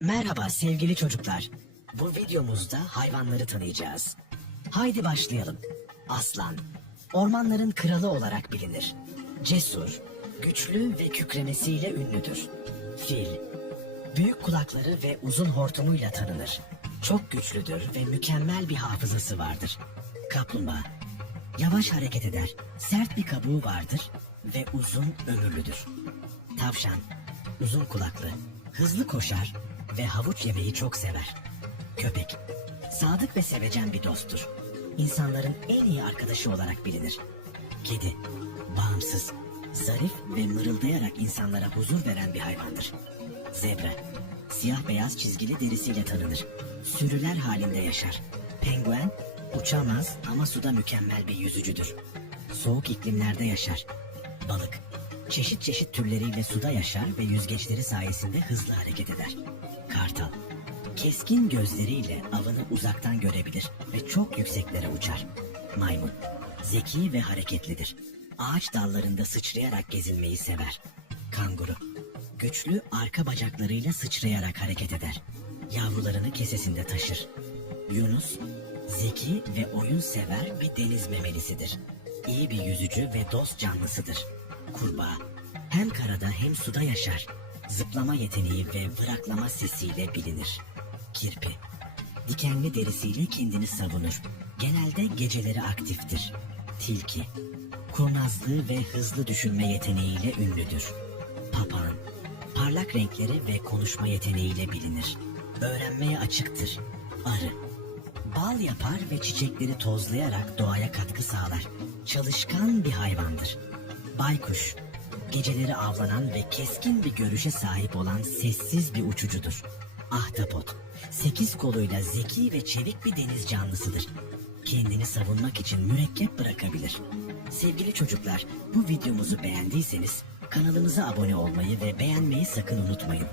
Merhaba sevgili çocuklar. Bu videomuzda hayvanları tanıyacağız. Haydi başlayalım. Aslan, ormanların kralı olarak bilinir. Cesur, güçlü ve kükremesiyle ünlüdür. Fil, büyük kulakları ve uzun hortumuyla tanınır. Çok güçlüdür ve mükemmel bir hafızası vardır. Kaplumbağa, yavaş hareket eder, sert bir kabuğu vardır ve uzun ömürlüdür. Tavşan, uzun kulaklı, hızlı koşar ve havuç yemeyi çok sever. Köpek, sadık ve sevecen bir dosttur. İnsanların en iyi arkadaşı olarak bilinir. Kedi, bağımsız, zarif ve mırıldayarak insanlara huzur veren bir hayvandır. Zebra, siyah beyaz çizgili derisiyle tanınır. Sürüler halinde yaşar. Penguen, uçamaz ama suda mükemmel bir yüzücüdür. Soğuk iklimlerde yaşar. Balık, çeşit çeşit türleriyle suda yaşar ve yüzgeçleri sayesinde hızlı hareket eder. Kartal, keskin gözleriyle avını uzaktan görebilir ve çok yükseklere uçar. Maymun, zeki ve hareketlidir. Ağaç dallarında sıçrayarak gezinmeyi sever. Kanguru, güçlü arka bacaklarıyla sıçrayarak hareket eder. Yavrularını kesesinde taşır. Yunus, zeki ve oyun sever bir deniz memelisidir. İyi bir yüzücü ve dost canlısıdır. Kurbağa, hem karada hem suda yaşar. Zıplama yeteneği ve vıraklama sesiyle bilinir. Kirpi, dikenli derisiyle kendini savunur. Genelde geceleri aktiftir. Tilki, kurnazlığı ve hızlı düşünme yeteneğiyle ünlüdür. Papağan, parlak renkleri ve konuşma yeteneğiyle bilinir. Öğrenmeye açıktır. Arı, bal yapar ve çiçekleri tozlayarak doğaya katkı sağlar. Çalışkan bir hayvandır. Baykuş, geceleri avlanan ve keskin bir görüşe sahip olan sessiz bir uçucudur. Ahtapot, sekiz koluyla zeki ve çevik bir deniz canlısıdır. Kendini savunmak için mürekkep bırakabilir. Sevgili çocuklar, bu videomuzu beğendiyseniz kanalımıza abone olmayı ve beğenmeyi sakın unutmayın.